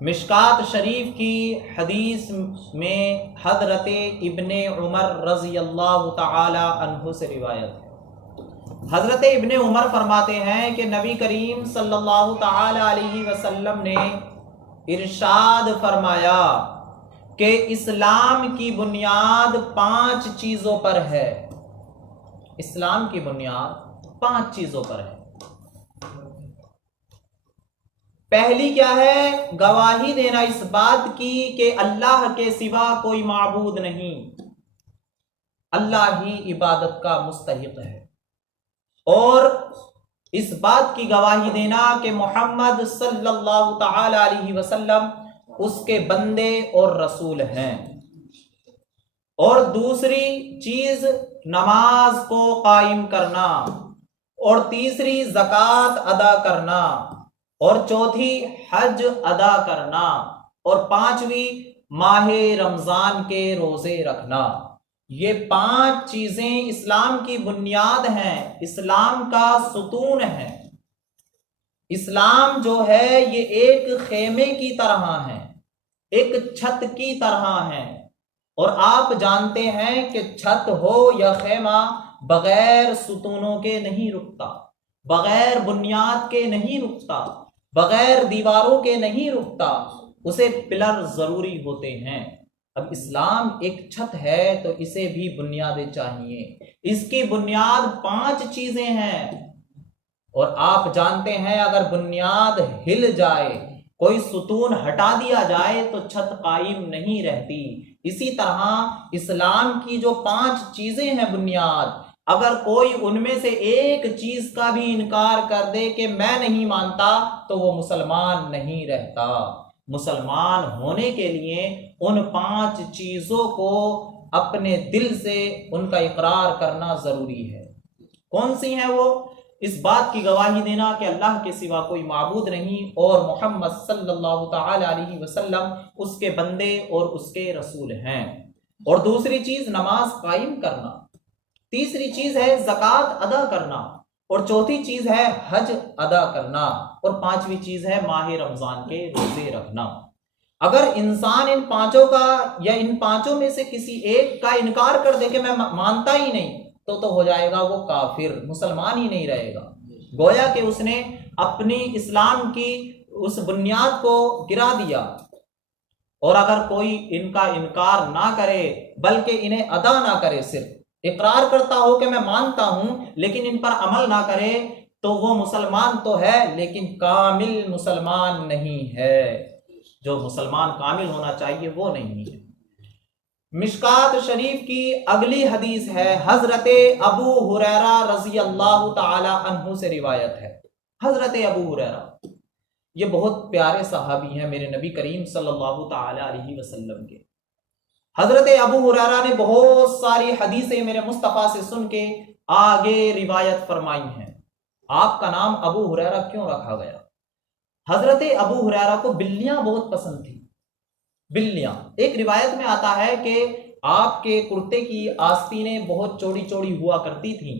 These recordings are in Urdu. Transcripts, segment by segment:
مشکات شریف کی حدیث میں حضرت ابن عمر رضی اللہ تعالی عنہ سے روایت ہے۔ حضرت ابن عمر فرماتے ہیں کہ نبی کریم صلی اللہ تعالی علیہ وسلم نے ارشاد فرمایا کہ اسلام کی بنیاد 5 چیزوں پر ہے۔ اسلام کی بنیاد 5 چیزوں پر ہے۔ پہلی کیا ہے؟ گواہی دینا اس بات کی کہ اللہ کے سوا کوئی معبود نہیں، اللہ ہی عبادت کا مستحق ہے، اور اس بات کی گواہی دینا کہ محمد صلی اللہ تعالی علیہ وسلم اس کے بندے اور رسول ہیں۔ اور دوسری چیز نماز کو قائم کرنا، اور تیسری زکوٰۃ ادا کرنا، اور چوتھی حج ادا کرنا، اور 5ویں ماہ رمضان کے روزے رکھنا۔ یہ 5 چیزیں اسلام کی بنیاد ہیں، اسلام کا ستون ہے۔ اسلام جو ہے یہ ایک خیمے کی طرح ہے، ایک چھت کی طرح ہے، اور آپ جانتے ہیں کہ چھت ہو یا خیمہ بغیر ستونوں کے نہیں رکتا، بغیر بنیاد کے نہیں رکتا، بغیر دیواروں کے نہیں رکتا، اسے پلر ضروری ہوتے ہیں۔ اب اسلام ایک چھت ہے تو اسے بھی بنیادیں چاہیے، اس کی بنیاد 5 چیزیں ہیں، اور آپ جانتے ہیں اگر بنیاد ہل جائے، کوئی ستون ہٹا دیا جائے تو چھت قائم نہیں رہتی۔ اسی طرح اسلام کی جو 5 چیزیں ہیں بنیاد، اگر کوئی ان میں سے ایک چیز کا بھی انکار کر دے کہ میں نہیں مانتا تو وہ مسلمان نہیں رہتا۔ مسلمان ہونے کے لیے ان 5 چیزوں کو اپنے دل سے ان کا اقرار کرنا ضروری ہے۔ کون سی ہیں وہ؟ اس بات کی گواہی دینا کہ اللہ کے سوا کوئی معبود نہیں، اور محمد صلی اللہ تعالی علیہ وسلم اس کے بندے اور اس کے رسول ہیں، اور دوسری چیز نماز قائم کرنا، تیسری چیز ہے زکوٰۃ ادا کرنا، اور چوتھی چیز ہے حج ادا کرنا، اور 5ویں چیز ہے ماہ رمضان کے روزے رکھنا۔ اگر انسان ان 5 کا یا ان 5 میں سے کسی ایک کا انکار کر دے کہ میں مانتا ہی نہیں، تو ہو جائے گا وہ کافر، مسلمان ہی نہیں رہے گا۔ گویا کہ اس نے اپنی اسلام کی اس بنیاد کو گرا دیا۔ اور اگر کوئی ان کا انکار نہ کرے بلکہ انہیں ادا نہ کرے، صرف اقرار کرتا ہو کہ میں مانتا ہوں لیکن ان پر عمل نہ کرے، تو وہ مسلمان تو ہے لیکن کامل مسلمان نہیں ہے۔ جو مسلمان کامل ہونا چاہیے وہ نہیں ہے۔ مشکات شریف کی اگلی حدیث ہے، حضرت ابو ہریرہ رضی اللہ تعالی عنہ سے روایت ہے۔ حضرت ابو ہریرہ یہ بہت پیارے صحابی ہیں میرے نبی کریم صلی اللہ تعالی علیہ وسلم کے۔ حضرت ابو ہریرہ نے بہت ساری حدیثیں میرے مصطفیٰ سے سن کے آگے روایت فرمائی ہیں۔ آپ کا نام ابو ہریرہ کیوں رکھا گیا؟ حضرت ابو ہریرہ کو بلیاں بہت پسند تھی۔ بلیاں، ایک روایت میں آتا ہے کہ آپ کے کرتے کی آستینیں بہت چوڑی چوڑی ہوا کرتی تھیں،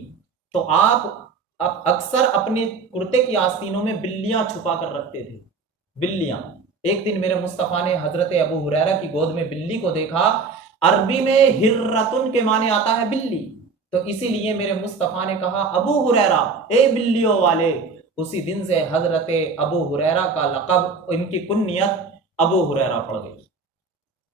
تو آپ اکثر اپنے کرتے کی آستینوں میں بلیاں چھپا کر رکھتے تھے۔ بلیاں، ایک دن میرے مصطفیٰ نے حضرت ابو ہریرہ کی گود میں بلی کو دیکھا۔ عربی میں ہررتن کے معنی آتا ہے بلی، تو اسی لیے میرے مصطفیٰ نے کہا ابو ہریرہ، اے بلیوں والے۔ اسی دن سے حضرت ابو ہریرہ کا لقب، ان کی کنیت ابو ہریرہ پڑ گئی،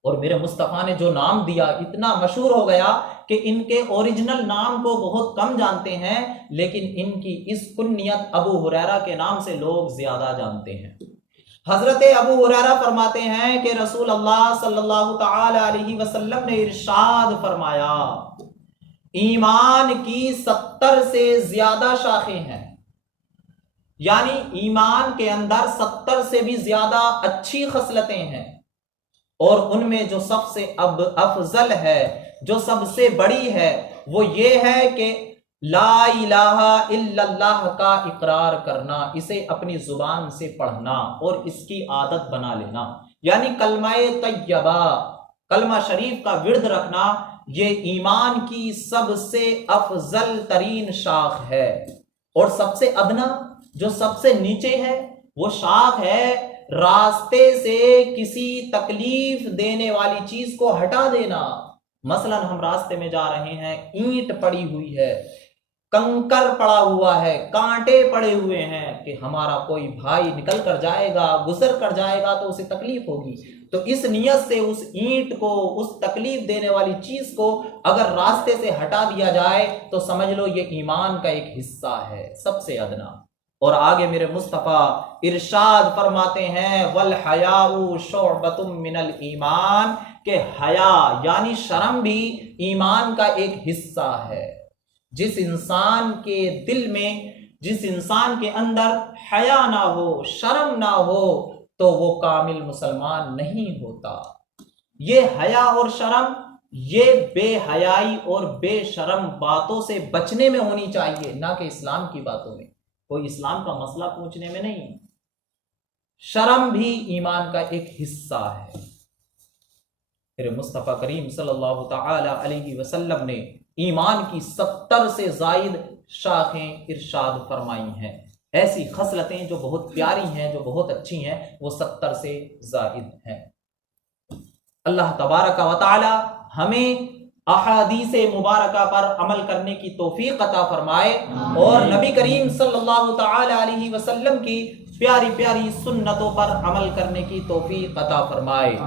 اور میرے مصطفیٰ نے جو نام دیا اتنا مشہور ہو گیا کہ ان کے اوریجنل نام کو بہت کم جانتے ہیں، لیکن ان کی اس کنیت ابو ہریرہ کے نام سے لوگ زیادہ جانتے ہیں۔ حضرت ابو ہریرہ فرماتے ہیں کہ رسول اللہ صلی اللہ تعالی علیہ وسلم نے ارشاد فرمایا، ایمان کی 70 سے زیادہ شاخیں ہیں، یعنی ایمان کے اندر 70 سے بھی زیادہ اچھی خصلتیں ہیں، اور ان میں جو سب سے افضل ہے، جو سب سے بڑی ہے، وہ یہ ہے کہ لا الہ الا اللہ کا اقرار کرنا، اسے اپنی زبان سے پڑھنا اور اس کی عادت بنا لینا، یعنی کلمہ طیبہ، کلمہ شریف کا ورد رکھنا، یہ ایمان کی سب سے افضل ترین شاخ ہے۔ اور سب سے ادنا، جو سب سے نیچے ہے، وہ شاخ ہے راستے سے کسی تکلیف دینے والی چیز کو ہٹا دینا۔ مثلا ہم راستے میں جا رہے ہیں، اینٹ پڑی ہوئی ہے، کنکر پڑا ہوا ہے، کانٹے پڑے ہوئے ہیں کہ ہمارا کوئی بھائی نکل کر جائے گا، گزر کر جائے گا تو اسے تکلیف ہوگی، تو اس نیت سے اس اینٹ کو، اس تکلیف دینے والی چیز کو اگر راستے سے ہٹا دیا جائے تو سمجھ لو یہ ایمان کا ایک حصہ ہے، سب سے ادنا۔ اور آگے میرے مصطفیٰ ارشاد فرماتے ہیں وَالْحَيَاءُ شُعْبَةٌ مِّنَ الْإِيمَانِ، کہ حیا یعنی شرم بھی ایمان کا ایک حصہ ہے۔ جس انسان کے دل میں، جس انسان کے اندر حیا نہ ہو، شرم نہ ہو، تو وہ کامل مسلمان نہیں ہوتا۔ یہ حیا اور شرم، یہ بے حیائی اور بے شرم باتوں سے بچنے میں ہونی چاہیے، نہ کہ اسلام کی باتوں میں۔ کوئی اسلام کا مسئلہ پوچھنے میں نہیں۔ شرم بھی ایمان کا ایک حصہ ہے۔ پھر مصطفیٰ کریم صلی اللہ تعالی علیہ وسلم نے ایمان کی 70 سے زائد شاخیں ارشاد فرمائی ہیں، ایسی خصلتیں جو بہت پیاری ہیں، جو بہت اچھی ہیں، وہ 70 سے زائد ہیں۔ اللہ تبارک و تعالی ہمیں احادیث مبارکہ پر عمل کرنے کی توفیق عطا فرمائے اور نبی کریم صلی اللہ تعالی علیہ وسلم کی پیاری پیاری سنتوں پر عمل کرنے کی توفیق عطا فرمائے۔